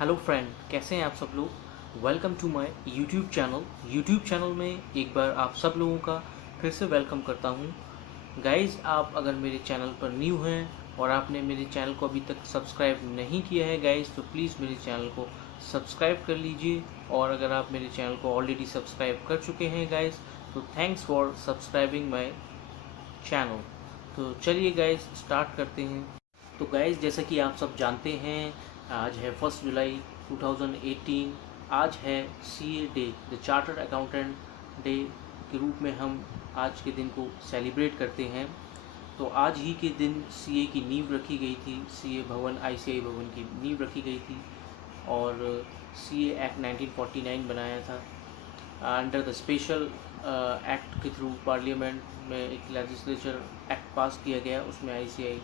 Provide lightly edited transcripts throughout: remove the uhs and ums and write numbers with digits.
Hello friend, कैसे हैं आप सब लोग। Welcome to my YouTube channel में एक बार आप सब लोगों का फिर से वेलकम करता हूं। गाइस, आप अगर मेरे चैनल पर न्यू हैं और आपने मेरे चैनल को अभी तक सब्सक्राइब नहीं किया है गाइस, तो प्लीज़ मेरे चैनल को सब्सक्राइब कर लीजिए। और अगर आप मेरे चैनल को ऑलरेडी सब्सक्राइब कर चुके हैं गाइस, तो thanks for subscribing my channel. तो चलिए गाइस, स्टार्ट करते हैं। तो गाइस, जैसा कि आप सब जानते हैं, आज है 1 जुलाई 2018। आज है CA day, the chartered accountant day के रूप में हम आज के दिन को सेलिब्रेट करते हैं। तो आज ही के दिन CA की नींव रखी गई थी, CA भवन, ICAI भवन की नींव रखी गई थी और CA एक्ट 1949 बनाया था। अंडर द स्पेशल एक्ट के थ्रू पार्लियामेंट में एक लेजिस्लेचर एक्ट पास किया गया, उसमें ICAI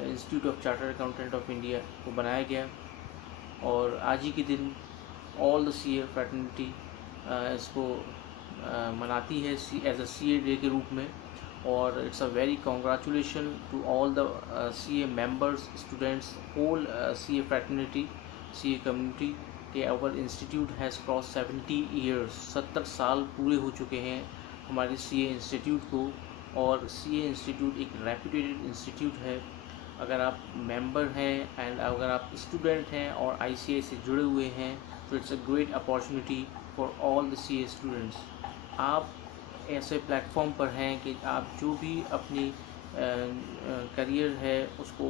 institute of chartered accountant of India को बनाया गया। और आज ही के दिन ऑल द CA Fraternity इसको मनाती है एज अ CA डे के रूप में। और it's a very congratulation to all the CA members, students, whole CA Fraternity, CA community के our institute has cross 70 years. 70 साल पूरे हो चुके हैं हमारे CA इंस्टीट्यूट को। और CA इंस्टीट्यूट एक रेप्यूटेड इंस्टीट्यूट है। अगर आप मेंबर हैं एंड अगर आप स्टूडेंट हैं और ICAI से जुड़े हुए हैं, तो it's a great opportunity for all the CA students. आप ऐसे प्लेटफॉर्म पर हैं कि आप जो भी अपनी करियर है उसको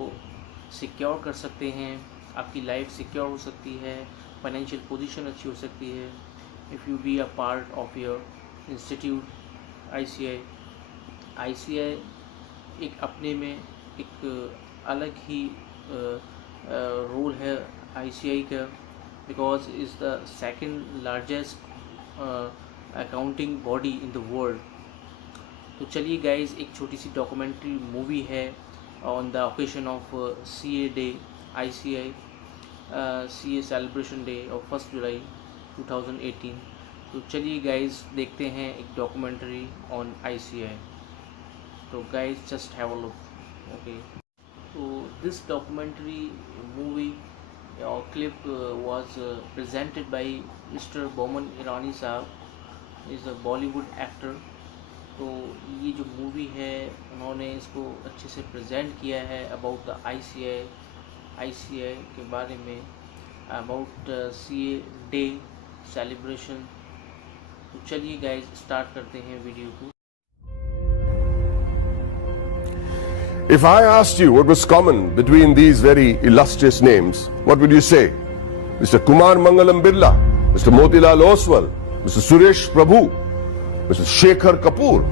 सिक्योर कर सकते हैं, आपकी लाइफ सिक्योर हो सकती है, फाइनेंशियल पोजीशन अच्छी हो सकती है if you be a part of your institute ICAI एक अपने में एक अलग ही रोल है ICAI का, because is the second largest accounting body in the world. तो चलिए गाइज, एक छोटी सी डॉक्यूमेंट्री मूवी है on the occasion of CA day, ICAI CA celebration day of 1 जुलाई 2018। तो चलिए गाइज, देखते हैं एक डॉक्यूमेंट्री ऑन ICAI। तो guys, just have a look, okay. So this documentary movie or clip was presented by Mr. Boman Irani साहब, is a Bollywood actor। तो ये जो मूवी है उन्होंने इसको अच्छे से प्रेजेंट किया है अबाउट द ICAI के बारे में, अबाउट CA डे सेलिब्रेशन। तो चलिए गाइज, स्टार्ट करते हैं वीडियो को। If I asked you what was common between these very illustrious names, what would you say? Mr. Kumar Mangalam Birla, Mr. Motilal Oswal, Mr. Suresh Prabhu, Mr. Shekhar Kapoor,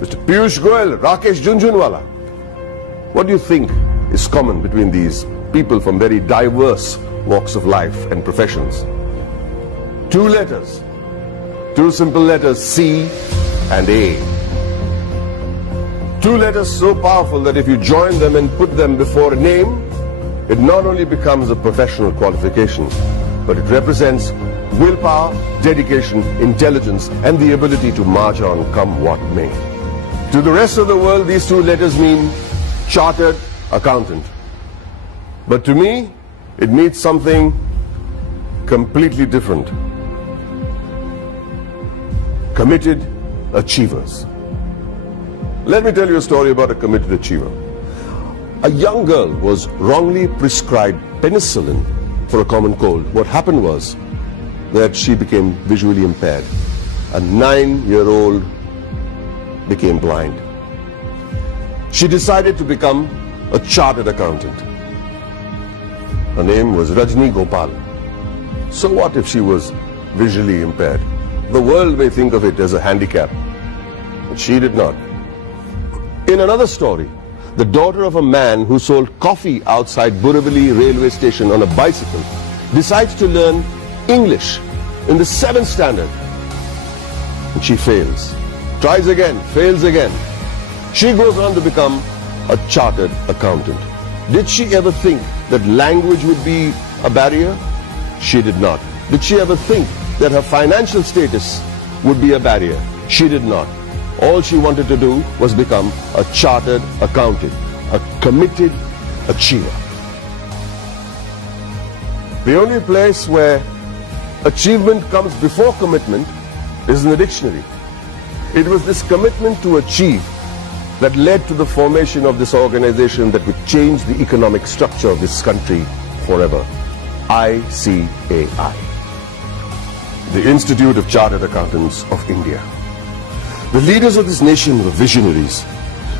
Mr. Piyush Goyal, Rakesh Jhunjhunwala. What do you think is common between these people from very diverse walks of life and professions? Two letters, two simple letters, C and A. Two letters so powerful that if you join them and put them before a name, it not only becomes a professional qualification, but it represents willpower, dedication, intelligence, and the ability to march on come what may. To the rest of the world, these two letters mean chartered accountant. But to me, it means something completely different. Committed achievers. Let me tell you a story about a committed achiever. A young girl was wrongly prescribed penicillin for a common cold. What happened was that she became visually impaired. A 9-year-old became blind. She decided to become a chartered accountant. Her name was Rajni Gopal. So what if she was visually impaired? The world may think of it as a handicap, but she did not. In another story, the daughter of a man who sold coffee outside Borivali railway station on a bicycle decides to learn English in the 7th standard. And she fails. Tries again, fails again. She goes on to become a chartered accountant. Did she ever think that language would be a barrier? She did not. Did she ever think that her financial status would be a barrier? She did not. All she wanted to do was become a chartered accountant, a committed achiever. The only place where achievement comes before commitment is in the dictionary. It was this commitment to achieve that led to the formation of this organization that would change the economic structure of this country forever. ICAI, the Institute of Chartered Accountants of India. The leaders of this nation were visionaries.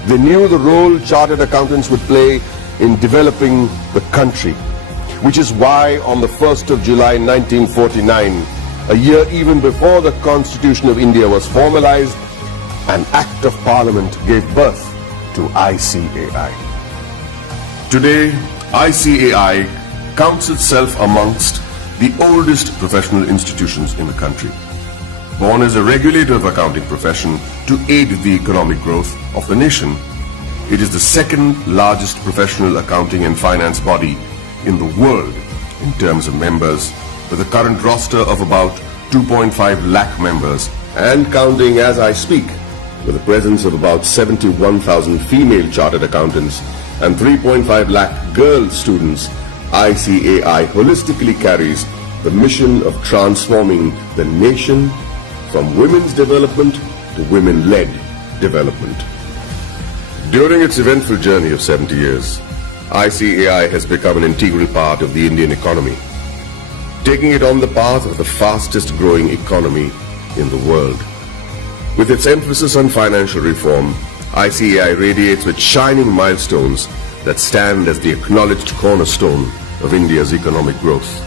They knew the role chartered accountants would play in developing the country, which is why on the 1st of July 1949, a year even before the Constitution of India was formalized, an Act of Parliament gave birth to ICAI. Today, ICAI counts itself amongst the oldest professional institutions in the country. Born as a regulator of accounting profession to aid the economic growth of the nation, it is the second largest professional accounting and finance body in the world in terms of members, with a current roster of about 2.5 lakh members and counting as I speak, with a presence of about 71,000 female chartered accountants and 3.5 lakh girl students. ICAI holistically carries the mission of transforming the nation from women's development to women-led development. During its eventful journey of 70 years, ICAI has become an integral part of the Indian economy, taking it on the path of the fastest growing economy in the world. With its emphasis on financial reform, ICAI radiates with shining milestones that stand as the acknowledged cornerstone of India's economic growth.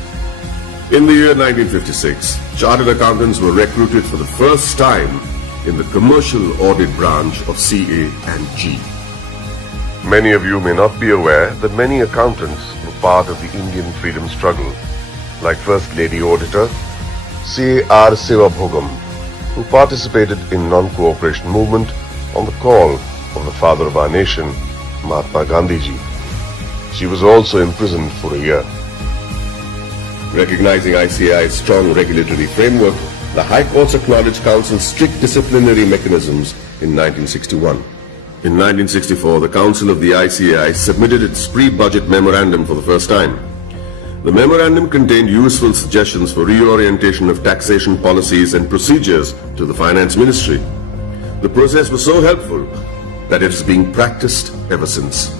In the year 1956, chartered accountants were recruited for the first time in the commercial audit branch of CA and G. Many of you may not be aware that many accountants were part of the Indian freedom struggle, like First Lady Auditor CA Sivabhogam, who participated in non-cooperation movement on the call of the father of our nation, Mahatma Gandhi ji. She was also imprisoned for a year. Recognizing ICAI's strong regulatory framework, the High Courts acknowledged Council's strict disciplinary mechanisms in 1961. In 1964, the Council of the ICAI submitted its pre-budget memorandum for the first time. The memorandum contained useful suggestions for reorientation of taxation policies and procedures to the Finance Ministry. The process was so helpful that it is being practiced ever since.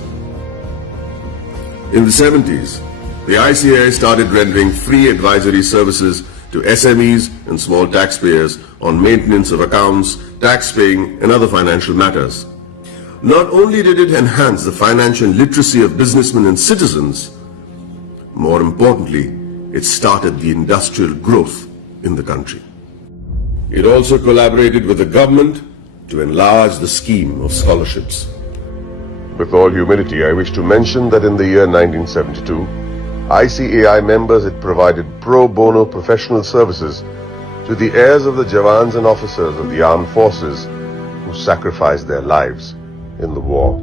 In the 70s, the ICAI started rendering free advisory services to SMEs and small taxpayers on maintenance of accounts, tax paying, and other financial matters. Not only did it enhance the financial literacy of businessmen and citizens, more importantly, it started the industrial growth in the country. It also collaborated with the government to enlarge the scheme of scholarships. With all humility, I wish to mention that in the year 1972, ICAI members had provided pro bono professional services to the heirs of the Jawans and officers of the armed forces who sacrificed their lives in the war.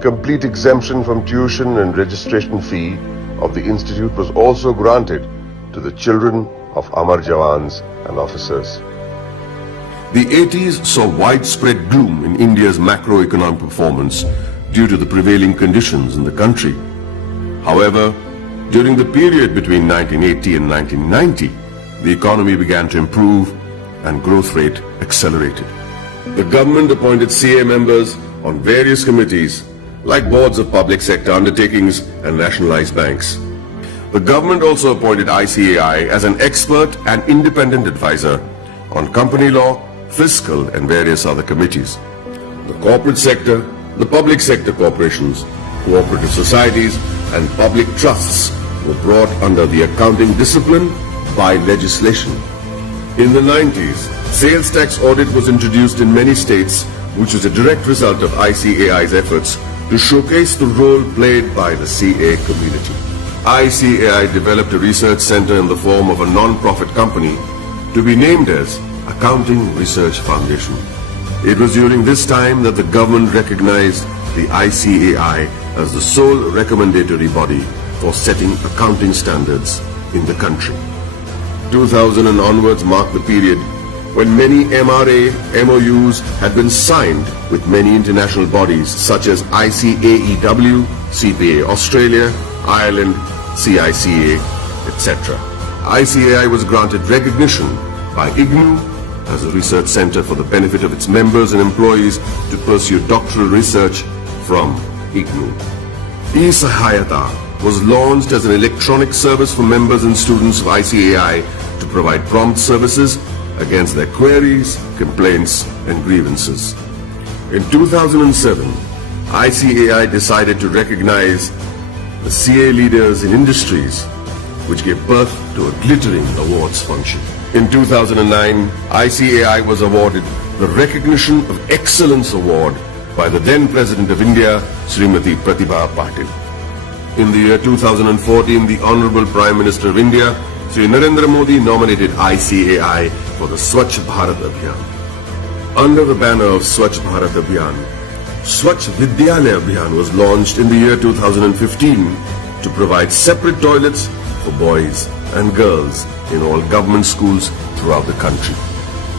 Complete exemption from tuition and registration fee of the Institute was also granted to the children of Amar Jawans and officers. The 80s saw widespread gloom in India's macroeconomic performance due to the prevailing conditions in the country. However, during the period between 1980 and 1990, the economy began to improve and growth rate accelerated. The government appointed CA members on various committees like boards of public sector undertakings and nationalized banks. The government also appointed ICAI as an expert and independent advisor on company law, fiscal and various other committees. The corporate sector, the public sector corporations, cooperative societies and public trusts were brought under the accounting discipline by legislation. In the 90s, sales tax audit was introduced in many states, which was a direct result of ICAI's efforts to showcase the role played by the CA community. ICAI developed a research center in the form of a non-profit company to be named as Accounting Research Foundation. It was during this time that the government recognized the ICAI as the sole recommendatory body for setting accounting standards in the country. 2000 and onwards marked the period when many MRA MOUs had been signed with many international bodies such as ICAEW, CPA Australia, Ireland, CICA, etc. ICAI was granted recognition by IGNU as a research center for the benefit of its members and employees to pursue doctoral research from IGNU. eSahayata was launched as an electronic service for members and students of ICAI to provide prompt services against their queries, complaints, and grievances. In 2007, ICAI decided to recognize the CA leaders in industries, which gave birth to a glittering awards function. In 2009, ICAI was awarded the Recognition of Excellence Award by the then President of India, Srimati Pratibha Patil. In the year 2014, the Honorable Prime Minister of India, Sri Narendra Modi, nominated ICAI for the Swachh Bharat Abhiyan. Under the banner of Swachh Bharat Abhiyan, Swachh Vidyalaya Abhiyan was launched in the year 2015 to provide separate toilets for boys and girls in all government schools throughout the country.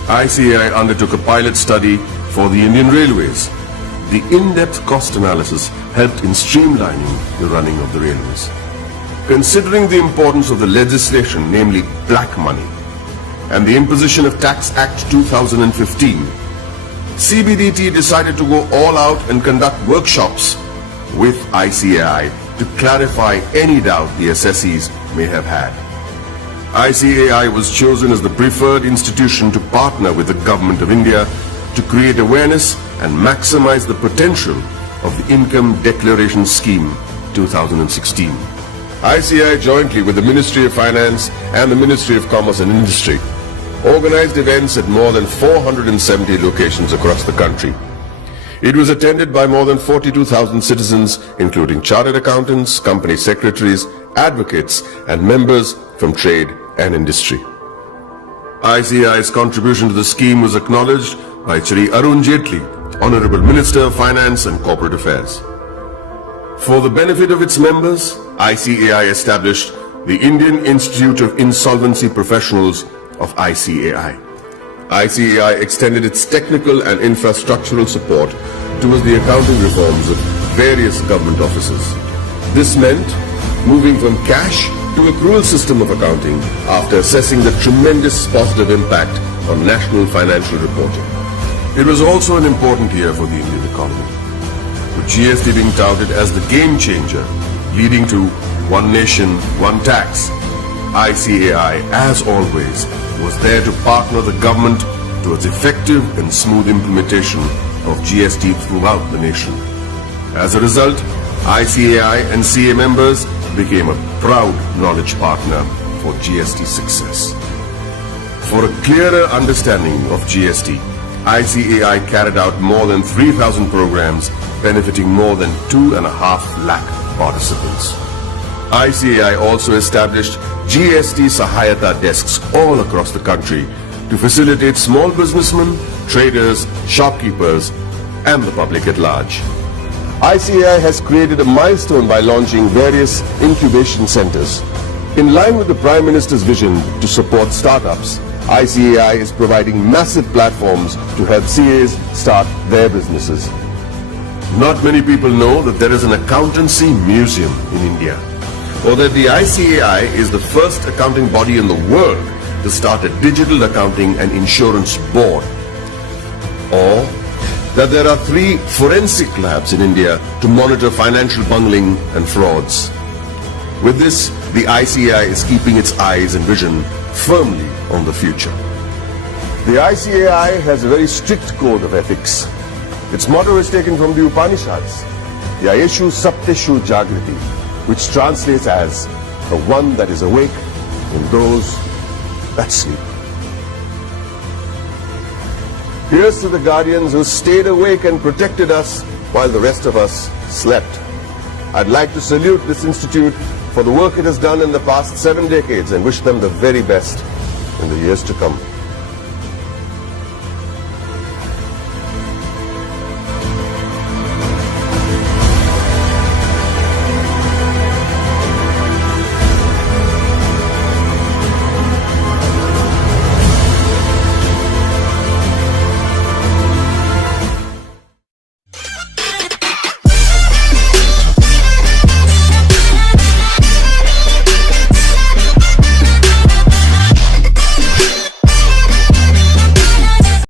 ICAI undertook a pilot study for the Indian Railways. The in-depth cost analysis helped in streamlining the running of the railways. Considering the importance of the legislation, namely black money, and the imposition of Tax Act 2015, CBDT decided to go all out and conduct workshops with ICAI to clarify any doubt the assessees may have had. ICAI was chosen as the preferred institution to partner with the Government of India to create awareness and maximize the potential of the Income Declaration Scheme 2016. ICAI, jointly with the Ministry of Finance and the Ministry of Commerce and Industry, organized events at more than 470 locations across the country. It was attended by more than 42,000 citizens, including chartered accountants, company secretaries, advocates, and members from trade and industry. ICAI's contribution to the scheme was acknowledged by Shri Arun Jaitley, Honorable Minister of Finance and Corporate Affairs. For the benefit of its members, ICAI established the Indian Institute of Insolvency Professionals of ICAI. ICAI extended its technical and infrastructural support towards the accounting reforms of various government offices. This meant moving from cash to accrual system of accounting after assessing the tremendous positive impact on national financial reporting. It was also an important year for the Indian economy, with GST being touted as the game changer, leading to one nation, one tax. ICAI, as always, was there to partner the government towards effective and smooth implementation of GST throughout the nation. As a result, ICAI and CA members became a proud knowledge partner for GST success. For a clearer understanding of GST, ICAI carried out more than 3,000 programs benefiting more than 2.5 lakh participants. ICAI also established GST Sahayata desks all across the country to facilitate small businessmen, traders, shopkeepers, and the public at large. ICAI has created a milestone by launching various incubation centers. In line with the Prime Minister's vision to support startups, ICAI is providing massive platforms to help CAs start their businesses. Not many people know that there is an accountancy museum in India, or that the ICAI is the first accounting body in the world to start a digital accounting and insurance board, or that there are 3 forensic labs in India to monitor financial bungling and frauds. With this, the ICAI is keeping its eyes and vision firmly on the future. The ICAI has a very strict code of ethics. Its motto is taken from the Upanishads, Yayeshu Sapteshu Jagriti, which translates as the one that is awake in those that sleep. Here's to the guardians who stayed awake and protected us while the rest of us slept. I'd like to salute this institute for the work it has done in the past 7 decades and wish them the very best in the years to come.